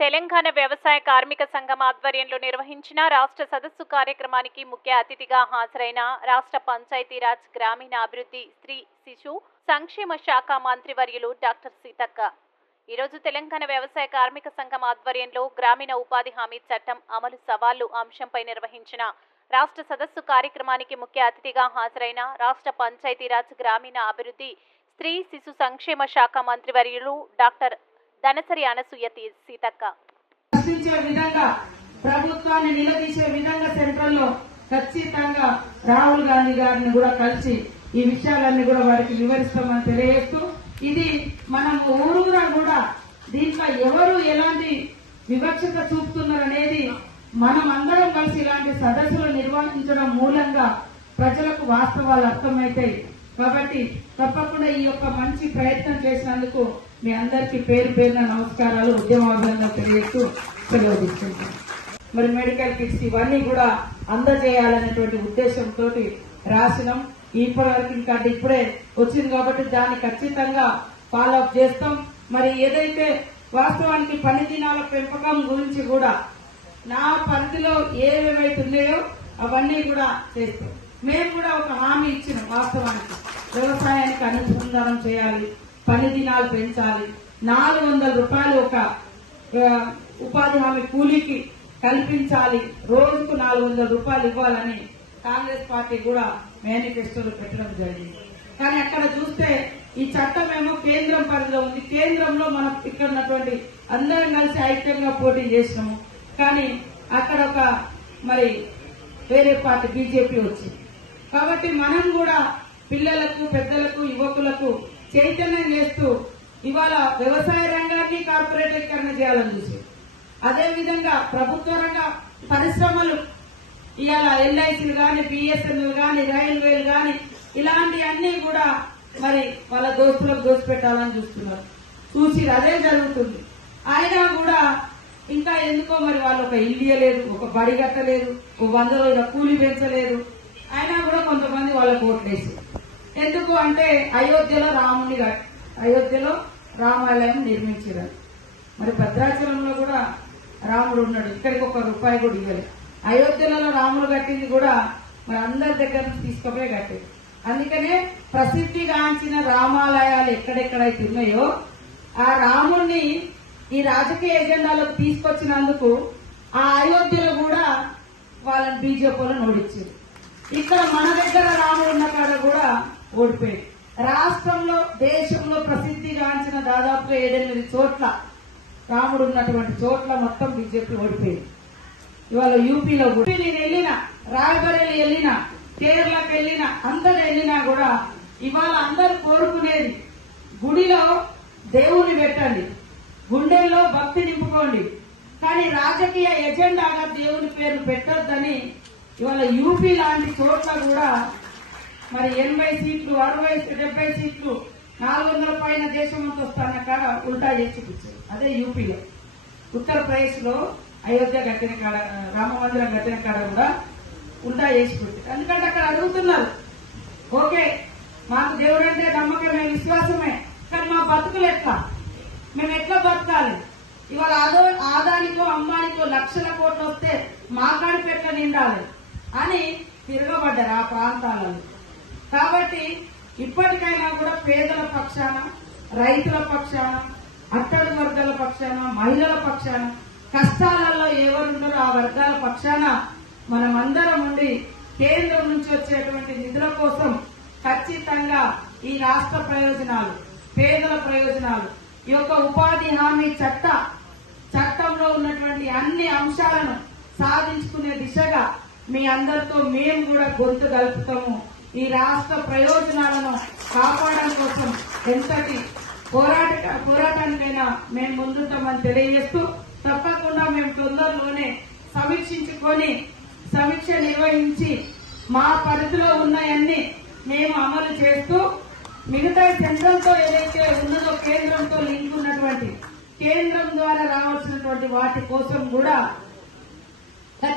తెలంగాణ వ్యవసాయ కార్మిక సంఘం ఆధ్వర్యంలో నిర్వహించిన రాష్ట్ర సదస్సు కార్యక్రమానికి ముఖ్య అతిథిగా హాజరైన రాష్ట్ర పంచాయతీరాజ్ గ్రామీణాభివృద్ధి స్త్రీ శిశు సంక్షేమ శాఖ మంత్రివర్యులు డాక్టర్ సీతక్క. ఈరోజు తెలంగాణ వ్యవసాయ కార్మిక సంఘం ఆధ్వర్యంలో గ్రామీణ ఉపాధి హామీ చట్టం అమలు సవాళ్ళు అంశంపై నిర్వహించిన రాష్ట్ర సదస్సు కార్యక్రమానికి ముఖ్య అతిథిగా హాజరైన రాష్ట్ర పంచాయతీరాజ్ గ్రామీణ అభివృద్ధి స్త్రీ శిశు సంక్షేమ శాఖ మంత్రివర్యులు డాక్టర్ ధనసరి అనసూయ సీతక్క. విధంగా ప్రభుత్వాన్ని నిలదీసే విధంగా సెంట్రల్లో ఖచ్చితంగా రాహుల్ గాంధీ గారిని కూడా కలిసి ఈ విషయాలన్నీ కూడా వారికి వివరిస్తామని తెలియజేస్తూ ఇది మనం ఊరూరా కూడా దీంట్లో ఎవరు ఎలాంటి వివక్షత చూపుతున్నారు అనేది మనం అందరం కలిసి ఇలాంటి సదస్సులు నిర్వహించడం మూలంగా ప్రజలకు వాస్తవాలు అర్థమవుతాయి. కాబట్టి తప్పకుండా ఈ యొక్క మంచి ప్రయత్నం చేసినందుకు మీ అందరికీ పేరు పేరున నమస్కారాలు ఉద్యమాభినందన తెలియజేస్తూ సెలవు మరి మెడికల్ కిట్స్ ఇవన్నీ కూడా అందజేయాలనేటువంటి ఉద్దేశంతో రాసినాం. ఇప్పటివరకు ఇంకా ఇప్పుడే వచ్చింది కాబట్టి దాన్ని ఖచ్చితంగా ఫాలో అప్ చేస్తాం. మరి ఏదైతే వాస్తవానికి పని దినాల పెంపకం గురించి కూడా నా పరిధిలో ఏవేవైతే ఉన్నాయో అవన్నీ కూడా చేస్తాం. మేము కూడా ఒక హామీ ఇచ్చినాం వాస్తవానికి. వ్యవసాయానికి అనుసంధానం చేయాలి పని దినాలు పెంచాలి. నాలుగు వందల రూపాయలు ఒక ఉపాధి హామీ కూలీకి కల్పించాలి. రోజుకు నాలుగు వందల రూపాయలు ఇవ్వాలని కాంగ్రెస్ పార్టీ కూడా మేనిఫెస్టోలు పెట్టడం జరిగింది. కానీ అక్కడ చూస్తే ఈ చట్టం ఏమో కేంద్రం పరిధిలో ఉంది. కేంద్రంలో మనం ఇక్కడ ఉన్నటువంటి అందరం కలిసి ఐక్యంగా పోటీ చేసినాము. కానీ అక్కడ ఒక మరి వేరే పార్టీ బీజేపీ వచ్చింది. కాబట్టి మనం కూడా పిల్లలకు పెద్దలకు యువకులకు చైతన్యం చేస్తూ ఇవాళ వ్యవసాయ రంగాన్ని కార్పొరేటీకరణ చేయాలని చూసి అదేవిధంగా ప్రభుత్వ రంగ పరిశ్రమలు ఇవాళ ఎల్ఐసీలు కానీ బిఎస్ఎన్ఎల్ కానీ రైల్వేలు కానీ ఇలాంటి అన్ని కూడా మరి వాళ్ళ దోస్తులకు దోసి పెట్టాలని చూస్తున్నారు. చూసి అదే జరుగుతుంది. అయినా కూడా ఇంకా ఎందుకో మరి వాళ్ళు ఒక ఇల్లు ఇయ్యలేదు ఒక బడి కట్టలేదు ఒక వంద రోజుల కూలి పెంచలేదు. అయినా కూడా కొంతమంది వాళ్ళకు ఓట్లేసి ఎందుకు అంటే అయోధ్యలో రాముని అయోధ్యలో రామాలయం నిర్మించారు. మరి భద్రాచలంలో కూడా రాముడు ఉన్నాడు. ఇక్కడికి ఒక రూపాయి కూడా ఇవ్వలేదు అయోధ్యలలో రాముడు కట్టింది కూడా మరి అందరి దగ్గర నుంచి తీసుకుపోయి కట్టేది అందుకనే ప్రసిద్ధిగాంచిన రామాలయాలు ఎక్కడెక్కడైతే ఉన్నాయో ఆ రాముణ్ణి ఈ రాజకీయ ఎజెండాలోకి తీసుకొచ్చినందుకు ఆ అయోధ్యలో కూడా వాళ్ళని బీజేపీలో ఓడించారు. ఇక్కడ మన దగ్గర రాముడు ఉన్న కాడ కూడా ఓడిపోయాడు రాష్ట్రంలో దేశంలో ప్రసిద్ధిగాంచిన దాదాపుగా ఏడెనిమిది చోట్ల రాముడు ఉన్నటువంటి చోట్ల మొత్తం బీజేపీ ఓడిపోయింది. ఇవాళ యూపీలో కూడా నేను వెళ్ళిన రాయబరేలి వెళ్ళిన కేరళకు వెళ్ళిన అందరు వెళ్ళినా కూడా ఇవాళ అందరు కోరుకునేది గుడిలో దేవుని పెట్టండి గుండెల్లో భక్తి నింపుకోండి. కానీ రాజకీయ ఎజెండాగా దేవుని పేరు పెట్టొద్దని ఇవాళ యూపీ లాంటి చోట్ల కూడా మరి ఎనభై సీట్లు అరవై డెబ్బై సీట్లు నాలుగు వందల పైన దేశం అంతా వస్తాన ఉల్టా చేసి చూపించారు. అదే యూపీలో. ఉత్తరప్రదేశ్లో అయోధ్య కట్టిన కాడ రామ మందిరం కట్టిన కాడ కూడా ఉల్టా చేసి పెట్టారు ఎందుకంటే అక్కడ అడుగుతున్నారు ఓకే మాకు దేవుడు అంటే నమ్మకమే విశ్వాసమే కానీ మా బతుకులు ఎట్లా? మేము ఎట్లా బతకాలి? ఇవాళ ఆదో ఆదానికో అమ్మానికో లక్షల కోట్లు వస్తే మా కడుపు నిండాలి అని తిరగబడ్డారు ఆ ప్రాంతాలలో. కాబట్టి ఇప్పటికైనా కూడా పేదల పక్షాన రైతుల పక్షాన అట్టడు వర్గాల పక్షాన మహిళల పక్షాన కష్టాలలో ఎవరుంటారో ఆ వర్గాల పక్షాన మనం అందరం ఉండి కేంద్రం నుంచి వచ్చేటువంటి నిధుల కోసం ఖచ్చితంగా ఈ రాష్ట్ర ప్రయోజనాలు పేదల ప్రయోజనాలు ఈ యొక్క ఉపాధి హామీ చట్ట చట్టంలో ఉన్నటువంటి అన్ని అంశాలను సాధించుకునే దిశగా మీ అందరితో మేము కూడా గొంతు కలుపుతాము. ఈ రాష్ట్ర ప్రయోజనాలను కాపాడడం కోసం ఎంతటి పోరాట పోరాటానికైనా మేము ముందుంటామని తెలియజేస్తూ తప్పకుండా మేము తొందరలోనే సమీక్షించుకొని సమీక్ష నిర్వహించి మా పరిధిలో ఉన్నాయన్ని మేము అమలు చేస్తూ మిగతా సెంట్రల్తో ఏదైతే ఉన్నదో కేంద్రంతో లింక్ ఉన్నటువంటి కేంద్రం ద్వారా రావాల్సినటువంటి వాటి కోసం కూడా